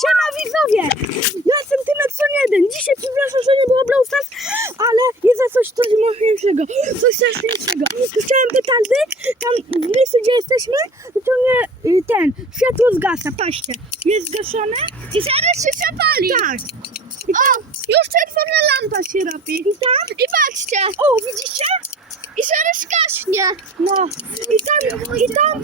Siema widzowie! Ja jestem Tymek Son 1. Dzisiaj przepraszam, że nie było Brawl Stars, ale jest za coś coś mocniejszego, coś straszniejszego. Chciałem petardy, tam w miejscu gdzie jesteśmy, to nie y, ten, światło zgasa, patrzcie. Jest zgaszone I zaraz się zapali. tak. O, już czerwona lampa się robi. I tam, I patrzcie. o widzicie? I zaraz gaśnie. No, i tam, i tam,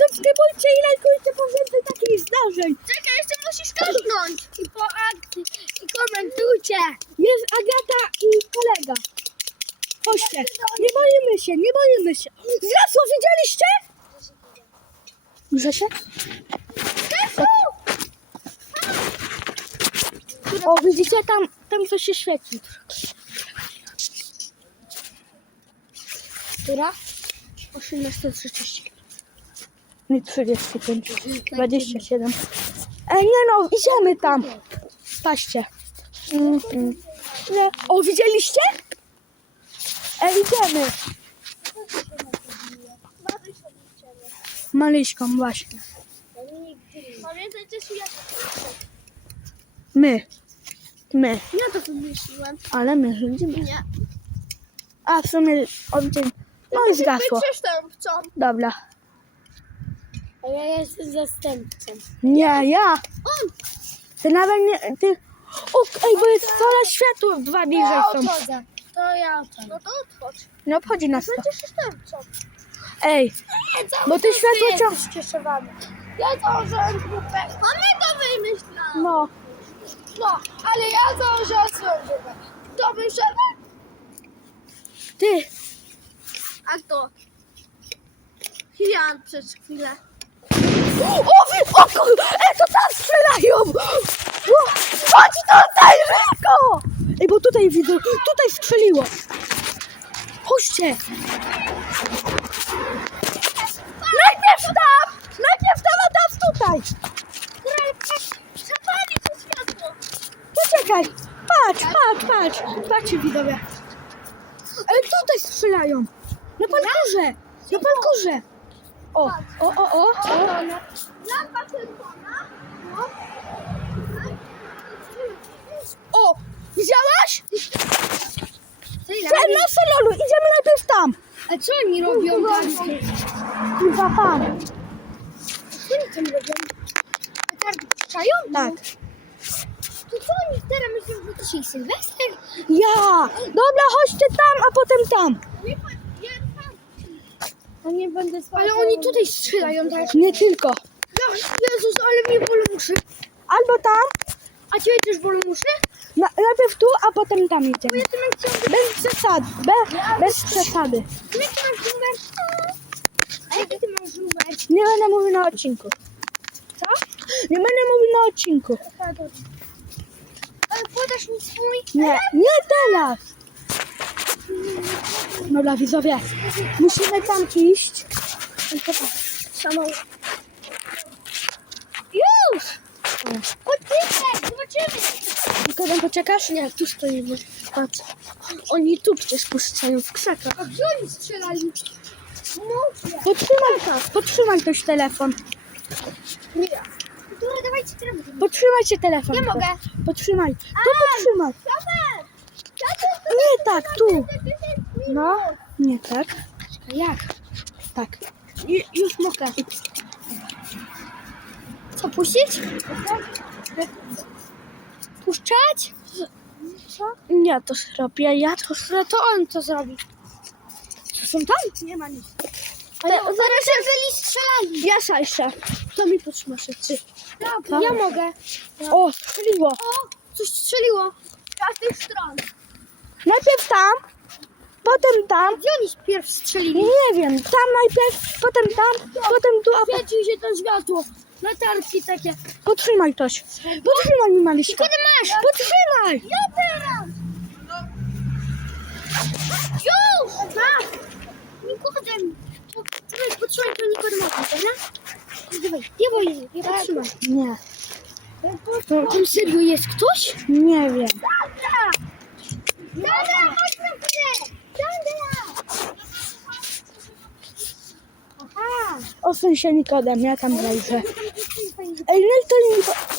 subskrybujcie i lajkujcie po więcej takich zdarzeń. Czekaj, jeszcze musisz kliknąć. I po akcji. I komentujcie. Jest Agata i kolega. Chodźcie, nie boimy się, nie boimy się. Zgasło, widzieliście? Muszę się? O, widzicie, tam, tam coś się świeci. Która? 18.30. Nie 35. 27. Ej, nie no, idziemy tam. Patrzcie. Mm, mm. Nie. O, widzieliście? Ej, idziemy. Malyśką właśnie. Pamiętajcie, że ja My. My. Ja to wymyśliłem. Ale my rządzimy. Nie. A w sumie odcień. No i zgasło. przestępcą. Dobra. A ja jestem zastępcą. Nie, ja. On. Ty nawet nie... Ty... O, ej, bo jest całe światło dwa bliżej są. odchodzę. To ja odchodzę. No to odchodź. Nie obchodzi nas to. Będziesz przestępcą. Ej, bo ty światło ciąg... Ścieszowany. Ja założyłem grupę. A my to wymyślałam. No. No, ale ja założyłam swoją grupę. To wyszedł? Ty. A to? Jan przez chwilę. O, wy... O. Ej, to tam strzelają! Chodź tutaj, szybko! Ej, bo tutaj widzę, tutaj strzeliło. Chodźcie. Najpierw tam! Najpierw tam, a tam tutaj. Zapali to światło. Poczekaj. Patrz, patrz, patrz. Patrzcie, widzowie. Ej, tutaj strzelają. Na parkurze. Na parkurze. O, o, o, o. o. Lampa czerwona. No. O, widziałaś? Ten na sololu, idziemy najpierw tam. A co oni robią? Kurwa, pan. Co oni tam robią? Petardy puszczają? Tak. To co oni teraz myślą, że dzisiaj Sylwester? Ja. Dobra, chodźcie tam, a potem tam. A nie będę spał. Ale oni tutaj strzelają, tak? Nie tylko. Jezus, ale mnie bolą uszy. Albo tam, A ciebie też bolą uszy? na, najpierw tu, a potem tam idziemy. Ja ty mam ciągle... Bez przesady, be, bez przesady. Jaki masz numer? A jaki ty masz numer? Nie będę mówił na odcinku. Co? Nie będę mówił na odcinku. Ale podasz mi swój? Nie, nie teraz. Dobra, widzowie, musimy tam iść. Samą. Już! Odbiegaj, zobaczymy. Nikogo poczekasz? Nie, tu stoimy. Patrz. Oni tu przecież puszczają w krzakach. A gdzie oni strzelali? Mówię. Podtrzymaj, podtrzymaj ktoś telefon. Nie. Dobra, dawajcie teraz. Podtrzymajcie telefon. Nie to. mogę. Podtrzymaj. Tu podtrzymaj. Nie tak, tu. No, nie tak. Jak? Tak. Już mogę. Co, puścić? Puszczać? Co? Nie, to zrobię ja. To... No to on to zrobi. To są tam? Nie ma nic. Ale zaraz się byli strzelali. Ja sajszę. To mi podtrzymasz ty. Tak, ja mogę. O, strzeliło. O, coś strzeliło. Z tych stron. Najpierw tam, potem tam. Gdzie oni pierw strzelili? Nie wiem, tam najpierw, potem tam, potem tu, a potem... Świeci się to światło. Latarki takie. Podtrzymaj ktoś. Podtrzymaj mi Maliśka. Kiedy masz? Podtrzymaj. Ja teraz! Już! Tak! Nikodem! Dawaj, potrzymaj to Nikodemowi, dobra? Dawaj, nie boj się, nie podtrzymaj. Nie, Tam serio jest ktoś? nie wiem. Sandra! Sandra, chodź na chwilę! Osuń się Nikodem, ja tam zajrzę. Ej, no i to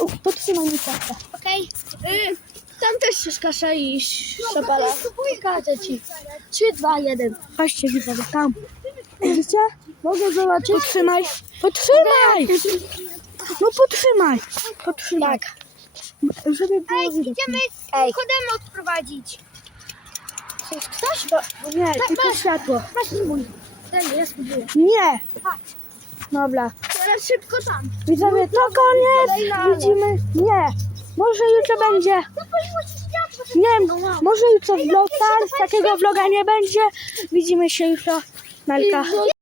nie... Podtrzymaj. Minecrafta. Okej? Y, tam też jest kasza i szabala. Pokażę ci. 3, 2, 1. Patrzcie widzowie, tam. Widzicie? Mogę zobaczyć? Potrzymaj. Potrzymaj! No potrzymaj. Potrzymaj. Żeby Ej, było widać. idziemy Ej. chodem odprowadzić. Jest ktoś? Bo... Nie, tylko światło. Masz mój. Ten jest buduję. Nie. Patrz. Dobra. Teraz szybko tam. Widzowie, to koniec. Widzimy. Nie. Może jutro będzie. Nie wiem, może jutro vlog, tak? Takiego vloga nie będzie. Widzimy się jutro. Melka.